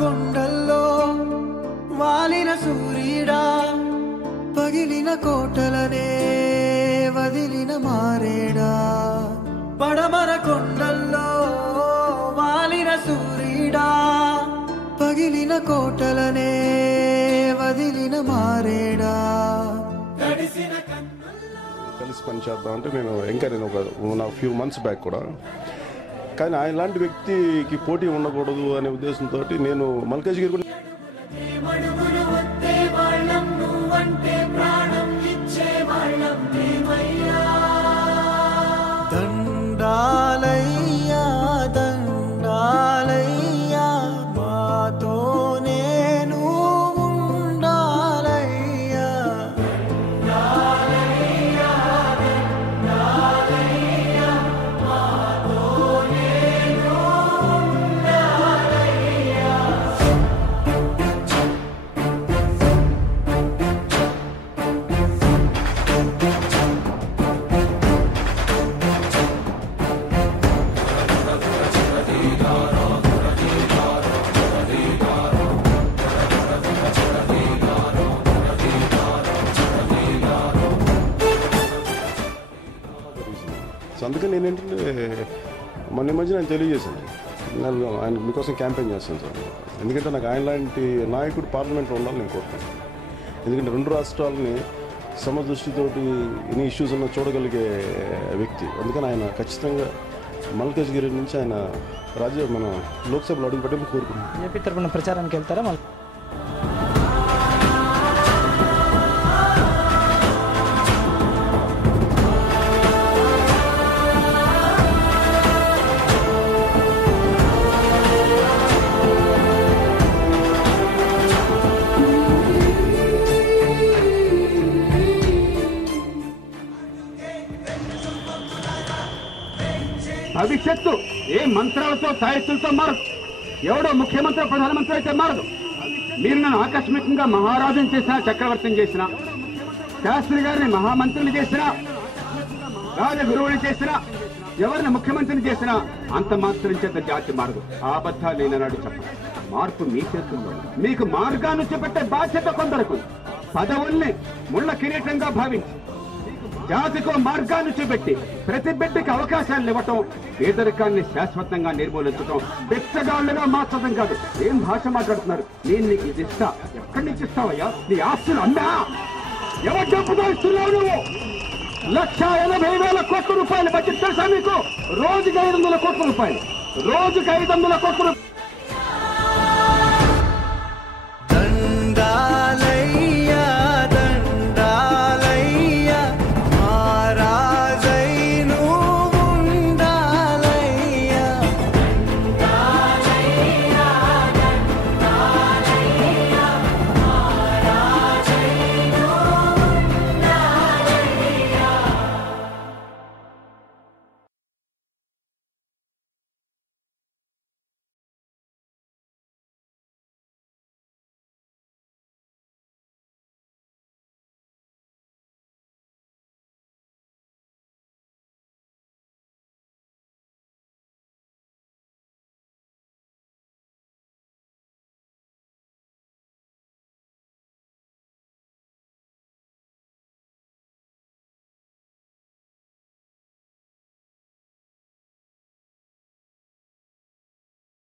కొండల్లో వాలిన సూర్యుడా పగిలిన కోటలనే వదిలిన మారేడా పడమర కొండల్లో వాలిన సూర్యుడా పగిలిన కోటలనే వదిలిన మారేడా కలిసి పనిచేద్దాం అంటే నేను ఒక ఫ్యూ మంత్స్ బ్యాక్ కూడా, కానీ ఆయన లాంటి వ్యక్తికి పోటీ ఉండకూడదు అనే ఉద్దేశంతో నేను మల్కాజ్గిరి కూడా దండాలయ్యా దండాలయ్యా మాతో నేను ఉండాలయ్యా అందుకని నేనేంటంటే మొన్న మధ్య నేను తెలియజేశాను, నేను ఆయన మీకోసం క్యాంపెయిన్ చేస్తాను సార్. ఎందుకంటే నాకు ఆయన లాంటి నాయకుడు పార్లమెంట్లో ఉండాలని నేను కోరుతాను. ఎందుకంటే రెండు రాష్ట్రాలని సమదృష్టితోటి ఎన్ని ఇష్యూస్ ఉన్నా చూడగలిగే వ్యక్తి. అందుకని ఆయన ఖచ్చితంగా మల్కాజ్గిరి నుంచి ఆయన మన లోక్సభలో అడుగు పెట్టాలని కోరుకుంటున్నాను. ఏపీ తరఫున ప్రచారానికి వెళ్తారా? భవిష్యత్తు ఏ మంత్రాలతో తాయెత్తులతో మారదు. ఎవడో ముఖ్యమంత్రి ప్రధానమంత్రి అయితే మారదు. మీరు నన్ను ఆకస్మికంగా మహారాజుని చేసినా, చక్రవర్తిని చేసినా, శాస్త్రి గారిని మహామంత్రిని చేసినా, రాజగురువుని చేసినా, ఎవరిని ముఖ్యమంత్రిని చేసినా అంత మాత్రం చేత జాతి మారదు. ఆ అబద్ధాలు నేనన్నాడు చెప్పండి. మార్పు మీ చేతుల్లో. మీకు మార్గాన్ని చూపెట్టే బాధ్యత కొందరకు. పదవుల్ని ముళ్ళ కిరీటంగా భావించి జాతికో మార్గాన్ని చూపెట్టి ప్రతి బిడ్డకి అవకాశాలు ఇవ్వటం, పేదరికాన్ని శాశ్వతంగా నిర్మూలించడం, బిచ్చగాళ్లుగా మార్చడం కాదు. ఏం భాష మాట్లాడుతున్నారు? నేను నీకు ఇది ఇస్తా. ఎక్కడి నుంచి ఇస్తావయ్యా? నీ ఆస్తులు అన్నా ఎవరు డబ్బుతో ఇస్తున్నావు? నువ్వు 1,80,000 కోట్ల రూపాయలు బడ్జెట్ తెలుసా మీకు? రోజుకి 500 కోట్ల రూపాయలు. రోజుకి 500 కోట్ల రూపాయలు.